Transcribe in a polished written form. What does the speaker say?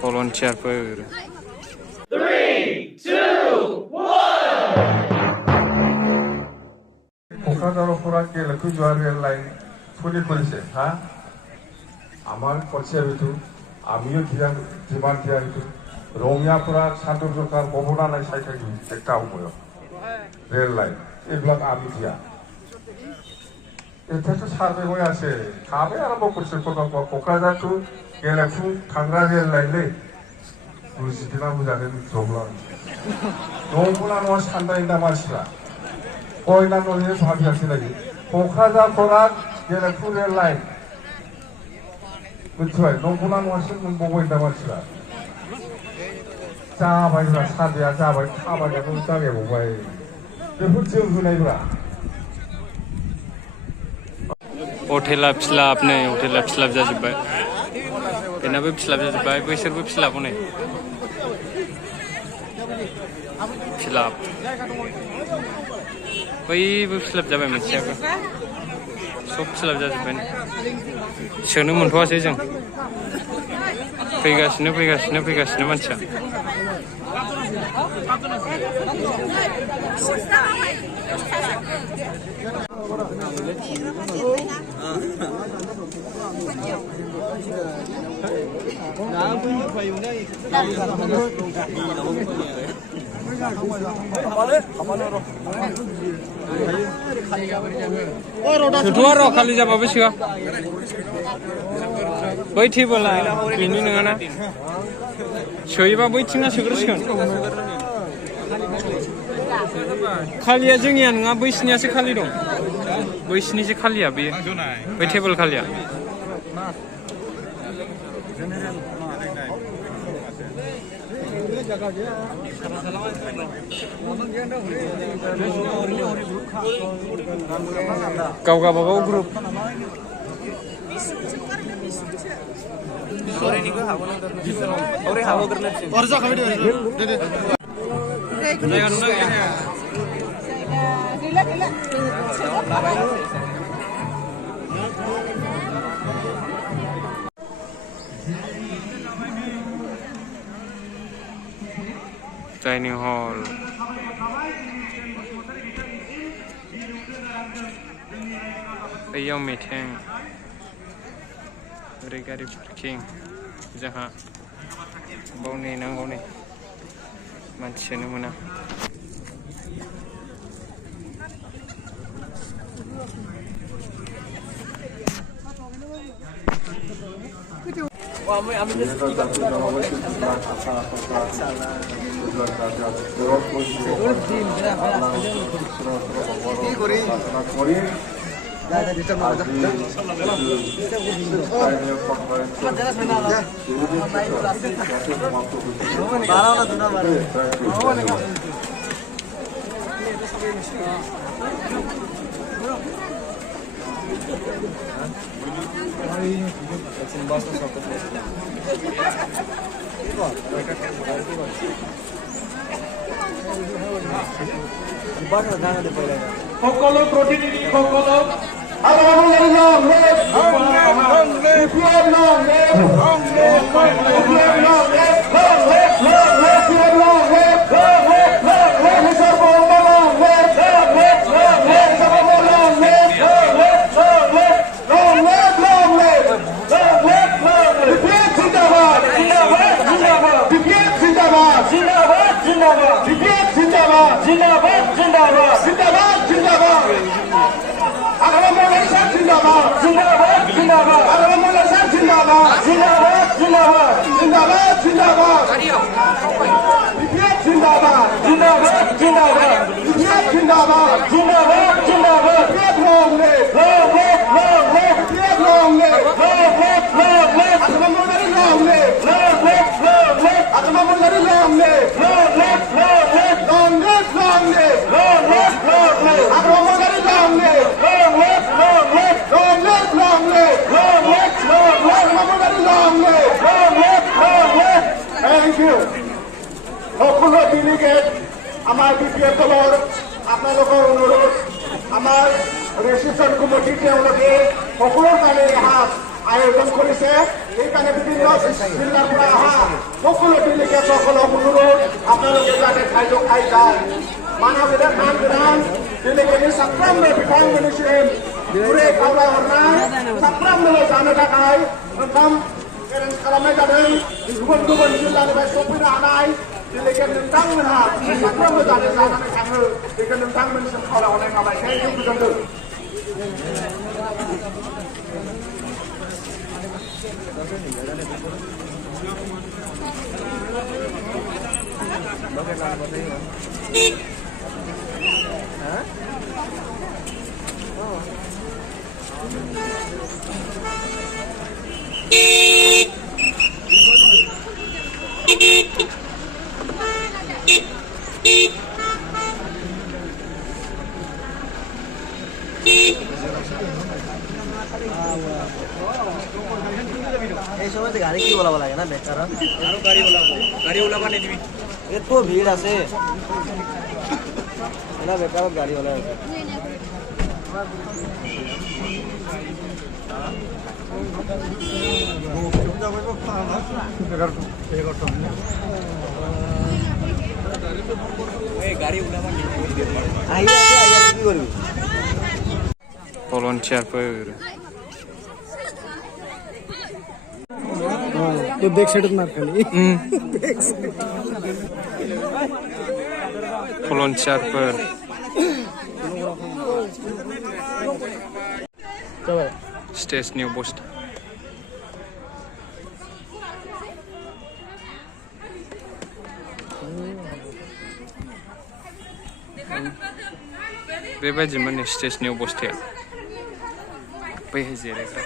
volunteer for 3, 2, 1. Kokrajhar ফোরাকে rail line খুলি করেছে হ্যাঁ আমার পছিয়া বিতু আমিও জীবন দিয়া বিতু রঙিয়াফোরা সান্তোষ সরকার গভর্নর সাইকেল একটা উপায় রেল লাইন এগুলো আমি দিয়া এটা তো সার্ভে হয়ে আছে কাবে আরম্ভ করছে প্রকল্প কোকরাঝার টু গেলেফু থাংরা রেল লাইনলে বুঝিনা বুঝাকে জমলা নমুনা নয় সান্দাইন্দা মানসিরা কয়লা নদীর ভাবি আছে নাকি কোকরাঝার ফোরাক গেলেফু রেল লাইন বুঝছাই নমুনা নয় বইন্দা মানসিরা जाबायब्रा सादाया जाबाय खामानियाबो जागायबावबाय बेफोर जों होनायब्रा हटेला फिलाप नै हटेला फिलाप जाजोब्बाय बेनाबो फिलाप जाजोब्बाय बैसोरबो फिलाप हनै फिलाप बैबो फिलाप जाबाय मोनसेयाबो सब फिलाप जाजोब्बाय सोनो मोनथ'वासै जों फैगासिनो मानसिया सुथुआ र' खालि जाबाबो सिगा बै टेबोला बेनि नङाना सोयोबा बैथिंना सोग्रोसिगोन खालिया जोंनिया नङा बैसिनियासो खालि दं बैसिनिसो खालिया बेयो बै टेबोल खालिया गाव गावबागाव ग्रुप डाइनिं हल बैयाव मिटिं ओरै गारि पार्किं जोंहा बाव नेनांगौ नै मानसि सोनो मोना সকলো প্রতিনিধি সকলো সকলো ডেলিগেট আমাৰ বিপিএফ দলৰ আপোনালোকৰ অনুৰোধ আমাৰ ৰেজিষ্ট্ৰেশ্যন কমিটি তেওঁলোকে সকলোৰ কাৰণে আয়োজন কৰিছে সেইকাৰণে বিভিন্ন জিলাৰ পৰা অহা সকলো ডেলিগেটসকলক অনুৰোধ আপোনালোকে যাতে খাদ্য খাই যায় मानव मान गोनां डेलिगेटनि साफ्रोमबो बिथांमोननिसिम गुरै खावलायहरनाय साफ्रोमबो जानो थाखाय ओंखाम एरेन्ज खालामनाय जादों गुबुन गुबुन जिल्लानिफ्राय सफैनो हानाय डेलिगेट नोंथांमोनहा साफ्रोमबो जानो जानानै थाङो बेखौ नोंथांमोननिसिम खावलायहरनाय थाबाय थेंक इउ गोजोनथों এই সময় গাড়ি কি ওলাব লাগে না বেকাৰ আৰু গাড়ী ওলাব নিদিবি এতো ভিৰ আছে না বেকাৰত গাড়ী ওলাই আছে গাড়ী ওলাব নিদিবি আহি কি কৰিবি volunteer पे तो बैक साइड मार खाली volunteer Pay stage new post बेबायदि माने स्टेजनि अबस्थाया बैहाय जिरायग्रा